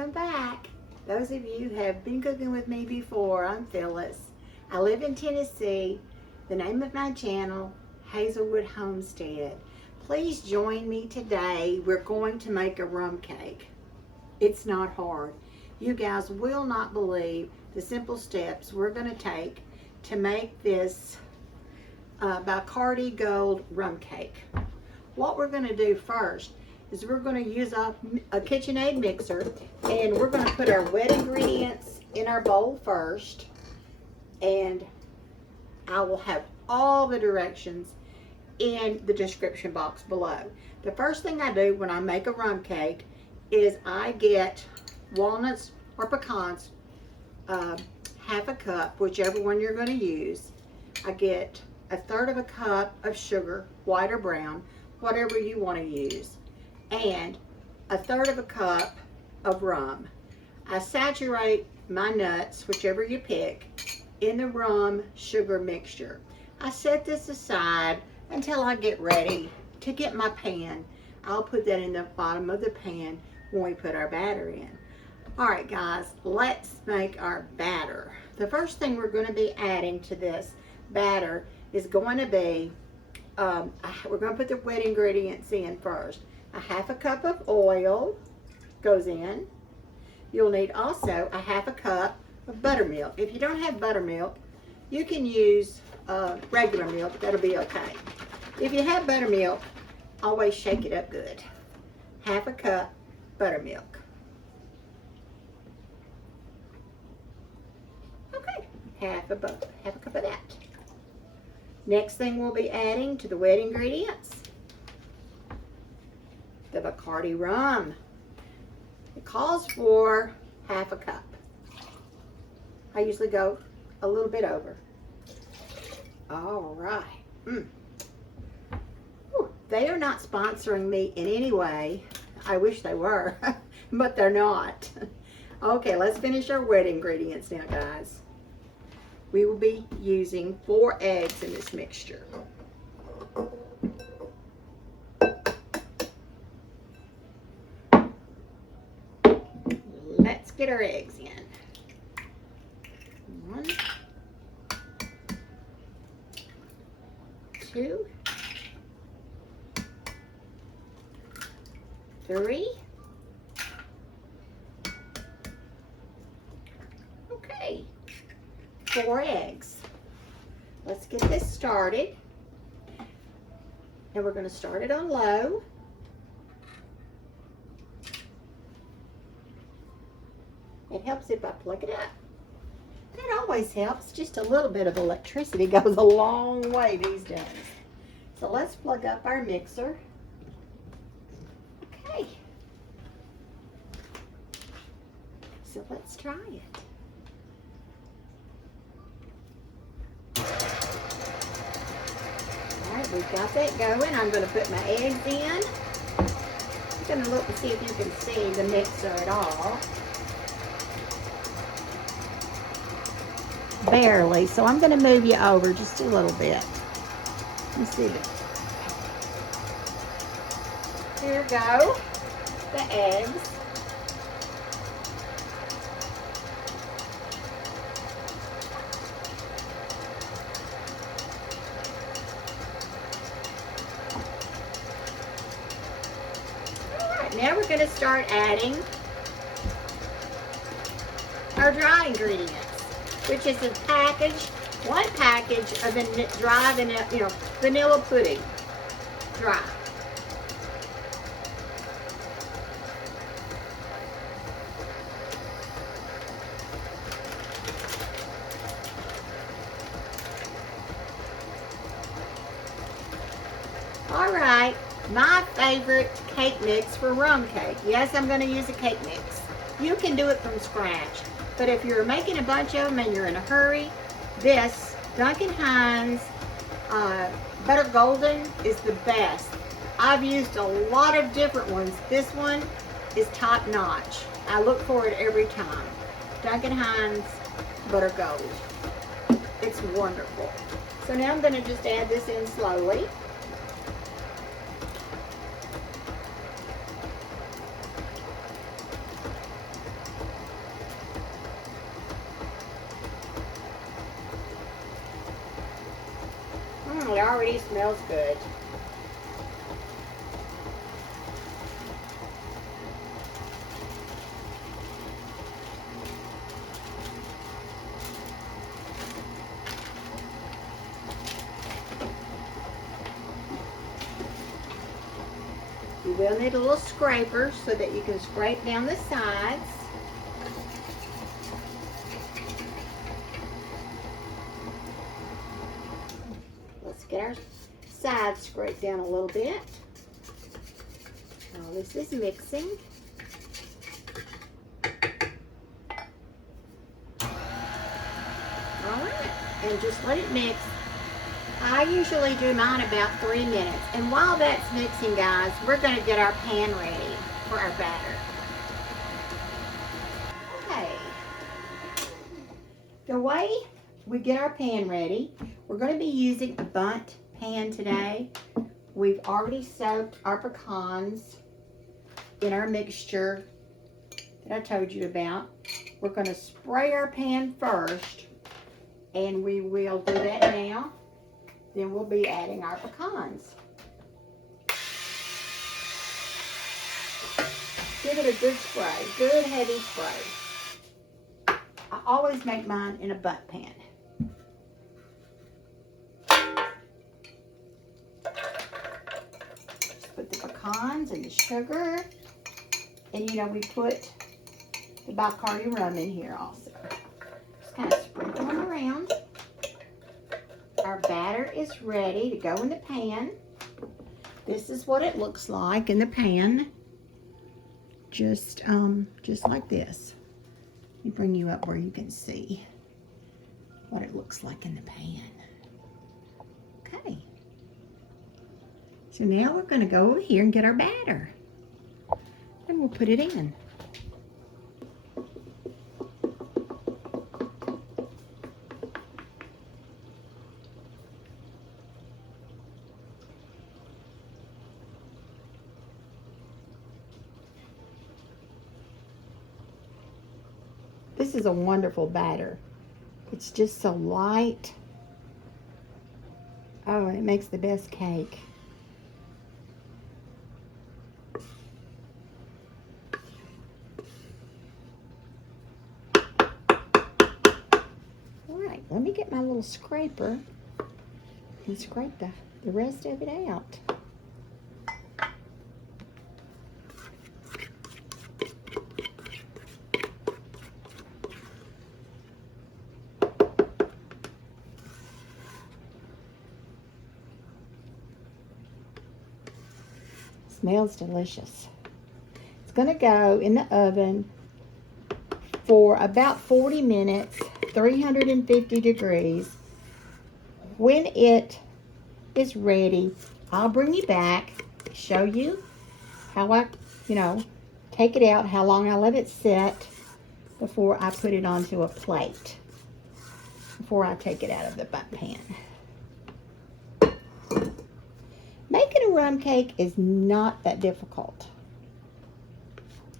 welcome back. Those of you who have been cooking with me before, I'm Phyllis. I live in Tennessee. The name of my channel, Hazelwood Homestead. Please join me today. We're going to make a rum cake. It's not hard. You guys will not believe the simple steps we're going to take to make this Bacardi Gold rum cake. What we're going to do first is we're going to use a KitchenAid mixer, and we're going to put our wet ingredients in our bowl first, and I will have all the directions in the description box below. The first thing I do when I make a rum cake is I get walnuts or pecans, half a cup, whichever one you're going to use. I get 1/3 of a cup of sugar, white or brown, whatever you want to use, and 1/3 of a cup of rum. I saturate my nuts, whichever you pick, in the rum sugar mixture. I set this aside until I get ready to get my pan. I'll put that in the bottom of the pan when we put our batter in. Alright guys, let's make our batter. The first thing we're going to be adding to this batter is going to be, we're going to put the wet ingredients in first. 1/2 cup of oil goes in. You'll need also 1/2 cup of buttermilk. If you don't have buttermilk, you can use regular milk. That'll be okay. If you have buttermilk, always shake it up good. 1/2 cup buttermilk. Okay, half a cup of that. Next thing we'll be adding to the wet ingredients, the Bacardi rum. It calls for 1/2 cup. I usually go a little bit over. All right. They are not sponsoring me in any way. I wish they were, but they're not. Okay, let's finish our wet ingredients now, guys. We will be using 4 eggs in this mixture. Let's get our eggs in. 1, 2, 3. Okay, 4 eggs. Let's get this started. And we're going to start it on low. It helps if I plug it up. That always helps. Just a little bit of electricity goes a long way these days. So let's plug up our mixer. Okay. So let's try it. Alright, we've got that going. I'm going to put my eggs in. I'm going to look and see if you can see the mixer at all. Barely, so I'm going to move you over just a little bit. Let's see that. Here go the eggs. Alright, now we're going to start adding our dry ingredients, which is a package, 1 package of dry vanilla pudding, dry. All right, my favorite cake mix for rum cake. Yes, I'm going to use a cake mix. You can do it from scratch. But if you're making a bunch of them and you're in a hurry, this Duncan Hines Butter Golden is the best. I've used a lot of different ones. This one is top notch. I look for it every time. Duncan Hines Butter Gold. It's wonderful. So now I'm going to just add this in slowly. It already smells good. You will need a little scraper so that you can scrape down the sides. Let's get our sides scraped down a little bit. Now this is mixing. Alright, and just let it mix. I usually do mine about 3 minutes. And while that's mixing, guys, we're going to get our pan ready for our batter. Okay. The way we get our pan ready, we're going to be using a bundt pan today. We've already soaked our pecans in our mixture that I told you about. We're going to spray our pan first, and we will do that now. Then we'll be adding our pecans. Give it a good spray, good heavy spray. I always make mine in a bundt pan. Just put the pecans and the sugar. And you know, we put the Bacardi rum in here also. Just kind of sprinkle them around. Our batter is ready to go in the pan. This is what it looks like in the pan. Just like this. Let me bring you up where you can see what it looks like in the pan. Okay. So now we're going to go over here and get our batter. And we'll put it in. This is a wonderful batter. It's just so light. Oh, it makes the best cake. All right, let me get my little scraper and scrape the rest of it out. Smells delicious. It's going to go in the oven for about 40 minutes, 350 degrees. When it is ready, I'll bring you back, show you how I, take it out, how long I let it sit before I put it onto a plate, before I take it out of the bundt pan. Making a rum cake is not that difficult.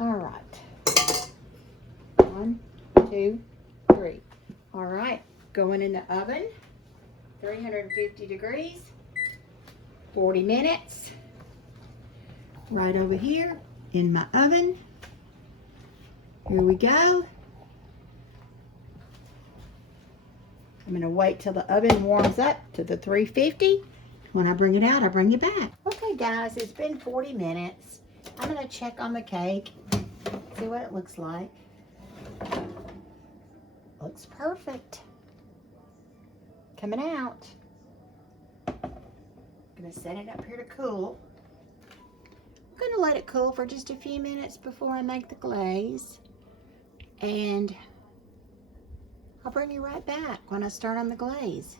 All right. 1, 2, 3. All right. Going in the oven. 350 degrees. 40 minutes. Right over here in my oven. Here we go. I'm going to wait till the oven warms up to the 350. When I bring it out, I bring it back. Okay, guys, it's been 40 minutes. I'm going to check on the cake, see what it looks like. Looks perfect. Coming out. I'm going to set it up here to cool. I'm going to let it cool for just a few minutes before I make the glaze. And I'll bring you right back when I start on the glaze.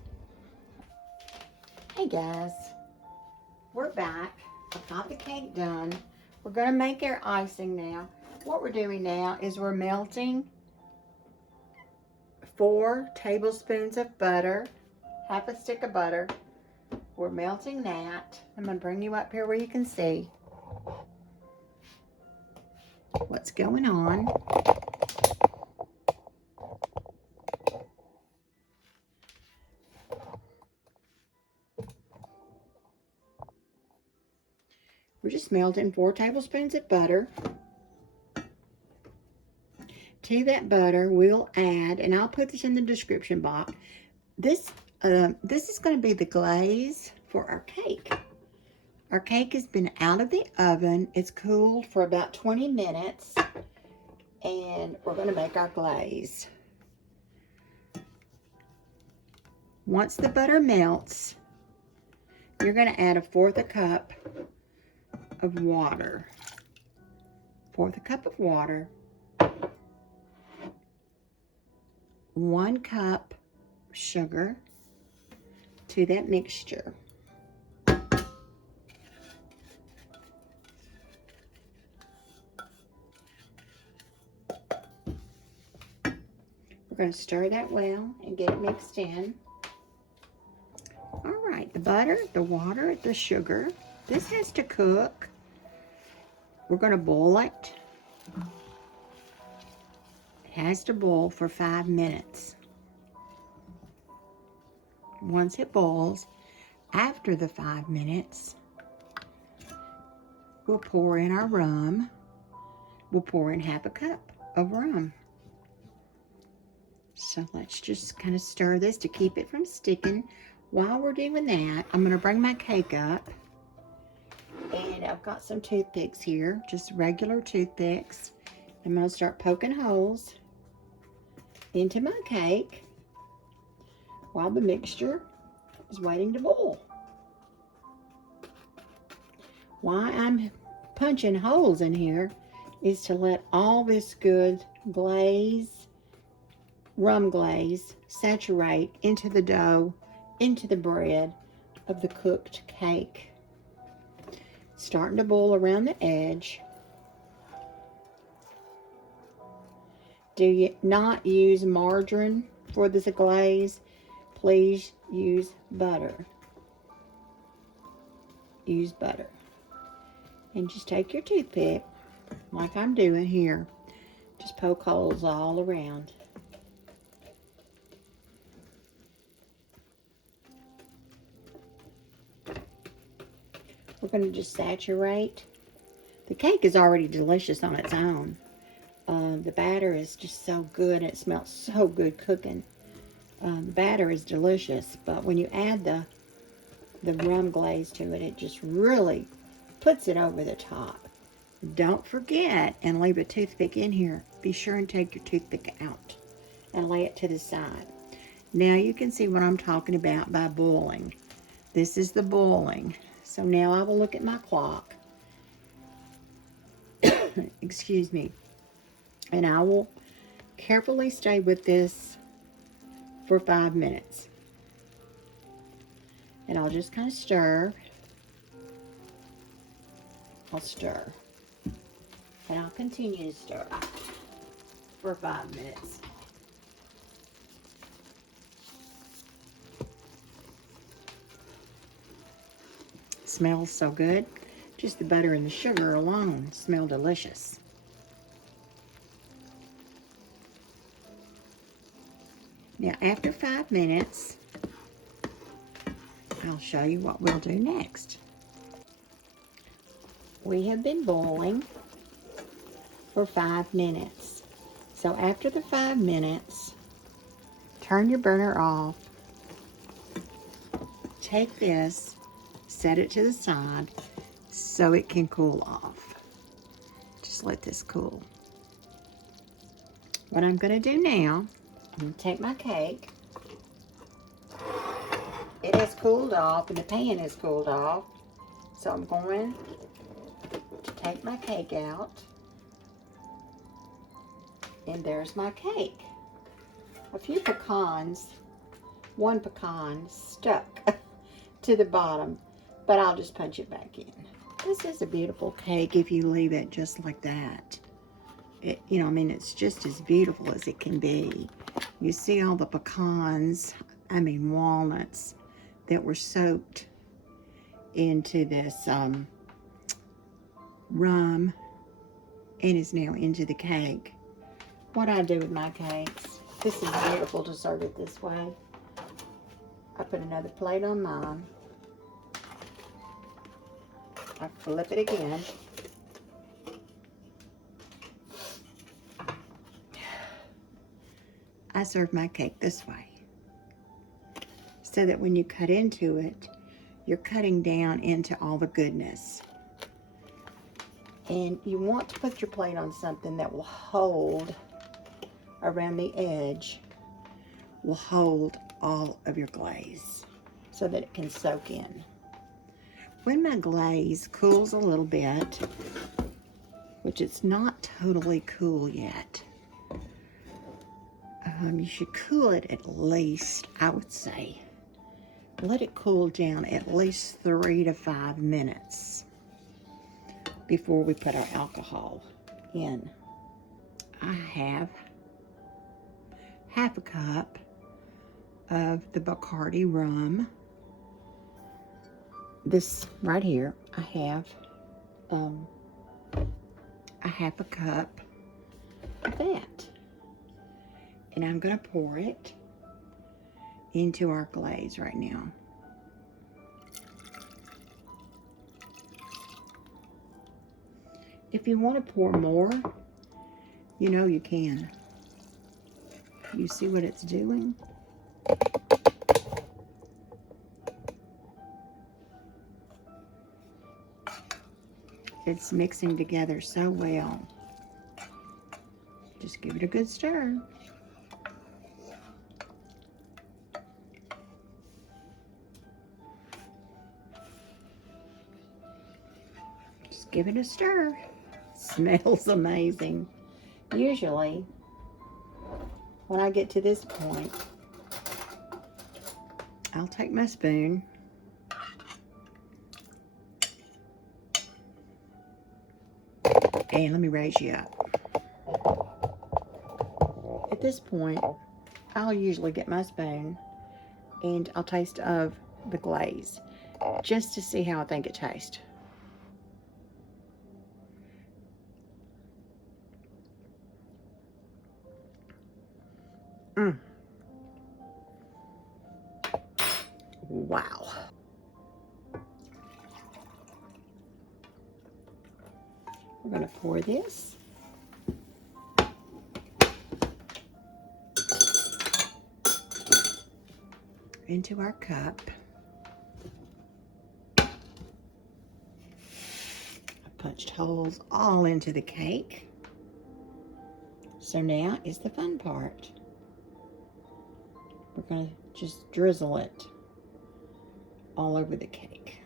Hey guys, we're back. I've got the cake done. We're going to make our icing now. What we're doing now is we're melting 4 tablespoons of butter, half a stick of butter. We're melting that. I'm going to bring you up here where you can see what's going on. We're just melting 4 tablespoons of butter. To that butter, we'll add, and I'll put this in the description box, this is going to be the glaze for our cake. Our cake has been out of the oven. It's cooled for about 20 minutes, and we're going to make our glaze. Once the butter melts, you're going to add 1/4 cup of water. 1/4 cup of water. 1 cup sugar to that mixture. We're going to stir that well and get it mixed in. All right, the butter, the water, the sugar. This has to cook. We're going to boil it. It has to boil for 5 minutes. Once it boils, after the 5 minutes, we'll pour in our rum. We'll pour in 1/2 cup of rum. So let's just kind of stir this to keep it from sticking. While we're doing that, I'm going to bring my cake up. And I've got some toothpicks here, just regular toothpicks. I'm going to start poking holes into my cake while the mixture is waiting to boil. Why I'm punching holes in here is to let all this good glaze, rum glaze, saturate into the dough, into the bread of the cooked cake. Starting to boil around the edge. Do you not use margarine for this glaze? Please use butter. Use butter. And just take your toothpick, like I'm doing here. Just poke holes all around. We're going to just saturate. The cake is already delicious on its own. The batter is just so good. It smells so good cooking. The batter is delicious, but when you add the rum glaze to it, it just really puts it over the top. Don't forget, and leave a toothpick in here. Be sure and take your toothpick out and lay it to the side. Now you can see what I'm talking about by boiling. This is the boiling. So now I will look at my clock. Excuse me. And I will carefully stay with this for 5 minutes. And I'll just kind of stir. I'll stir. And I'll continue to stir for 5 minutes. Smells so good. Just the butter and the sugar alone smell delicious. Now, after 5 minutes, I'll show you what we'll do next. We have been boiling for 5 minutes. So after the 5 minutes, turn your burner off. Take this, set it to the side so it can cool off. Just let this cool. What I'm going to do now, I'm going to take my cake. It has cooled off and the pan has cooled off. So I'm going to take my cake out. And there's my cake. A few pecans, 1 pecan stuck to the bottom, but I'll just punch it back in. This is a beautiful cake if you leave it just like that. It's just as beautiful as it can be. You see all the pecans, walnuts that were soaked into this rum and is now into the cake. What I do with my cakes, this is beautiful to serve it this way. I put another plate on mine. I flip it again. I serve my cake this way, so that when you cut into it, you're cutting down into all the goodness. And you want to put your plate on something that will hold around the edge, will hold all of your glaze so that it can soak in. When my glaze cools a little bit, which it's not totally cool yet, you should cool it at least, I would say, let it cool down at least 3 to 5 minutes before we put our alcohol in. I have half a cup of the Bacardi rum. This right here, I have a half a cup of that. And I'm gonna pour it into our glaze right now. If you want to pour more, you know you can. You see what it's doing? It's mixing together so well. Just give it a good stir. Just give it a stir. Smells amazing. Usually, when I get to this point, I'll take my spoon and let me raise you up. At this point, I'll usually get my spoon and I'll taste of the glaze just to see how I think it tastes. Wow. We're going to pour this into our cup. I punched holes all into the cake. So now is the fun part. We're going to just drizzle it all over the cake.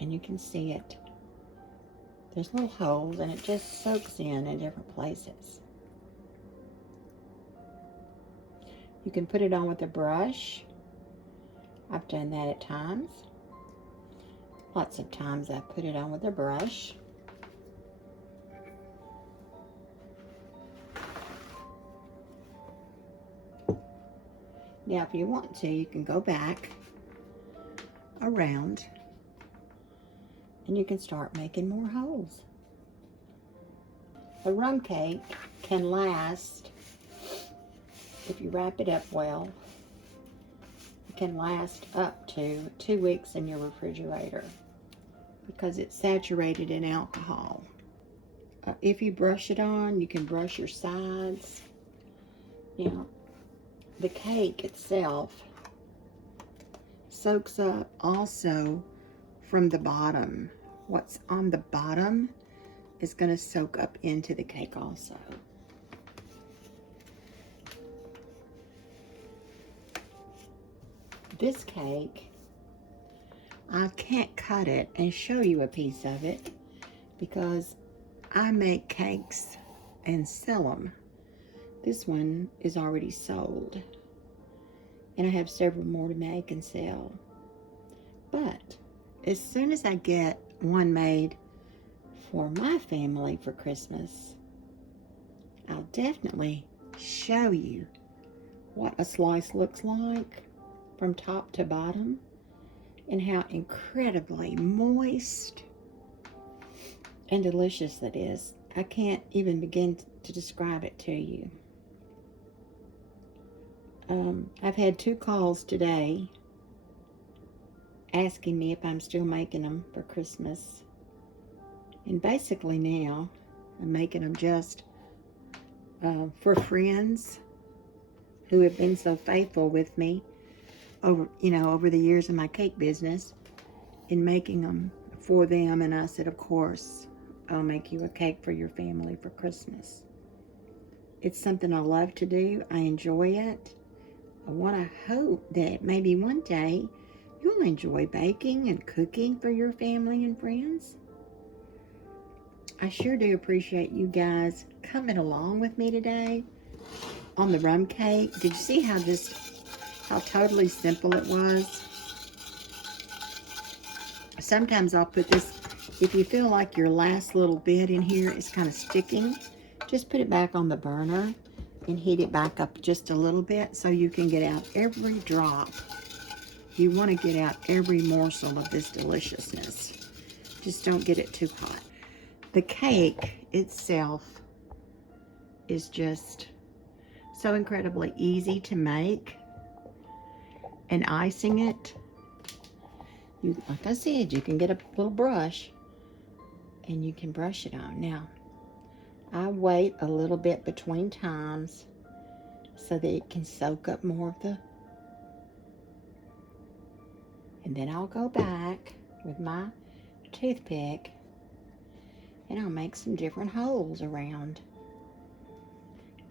And you can see it. There's little holes and it just soaks in different places. You can put it on with a brush. I've done that at times. Lots of times I put it on with a brush. Now, if you want to, you can go back around and you can start making more holes. A rum cake can last, if you wrap it up well, it can last up to 2 weeks in your refrigerator because it's saturated in alcohol. If you brush it on, you can brush your sides. Now, the cake itself soaks up also from the bottom. What's on the bottom is going to soak up into the cake also. This cake, I can't cut it and show you a piece of it because I make cakes and sell them. This one is already sold, and I have several more to make and sell. But as soon as I get one made for my family for Christmas, I'll definitely show you what a slice looks like from top to bottom and how incredibly moist and delicious that is. I can't even begin to describe it to you. I've had 2 calls today asking me if I'm still making them for Christmas. And basically now, I'm making them just for friends who have been so faithful with me over the years of my cake business, in making them for them. And I said, of course, I'll make you a cake for your family for Christmas. It's something I love to do. I enjoy it. I want to hope that maybe one day you'll enjoy baking and cooking for your family and friends. I sure do appreciate you guys coming along with me today on the rum cake. Did you see how totally simple it was? Sometimes I'll put this, if you feel like your last little bit in here is kind of sticking, just put it back on the burner and heat it back up just a little bit so you can get out every drop. You want to get out every morsel of this deliciousness. Just don't get it too hot. The cake itself is just so incredibly easy to make. And icing it, like I said, you can get a little brush and you can brush it on. Now, I wait a little bit between times so that it can soak up more of the, and then I'll go back with my toothpick and I'll make some different holes around.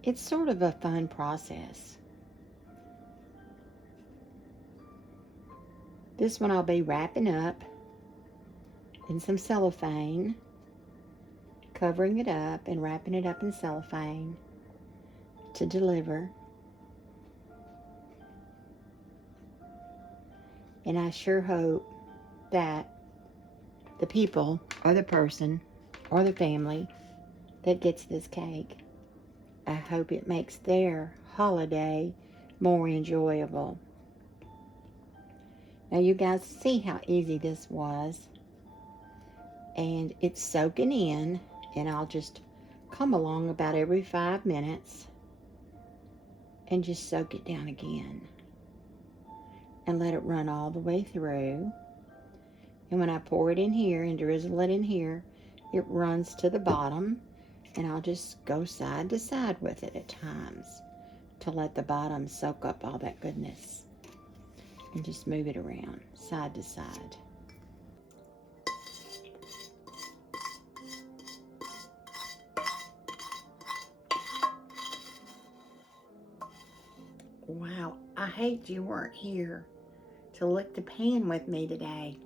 It's sort of a fun process. This one I'll be wrapping up in some cellophane, covering it up and wrapping it up in cellophane to deliver. And I sure hope that the people or the person or the family that gets this cake, I hope it makes their holiday more enjoyable. Now you guys see how easy this was. And it's soaking in, and I'll just come along about every 5 minutes and just soak it down again and let it run all the way through. And when I pour it in here and drizzle it in here, it runs to the bottom, and I'll just go side to side with it at times to let the bottom soak up all that goodness. And just move it around side to side. Wow, I hate you weren't here to lick the pan with me today.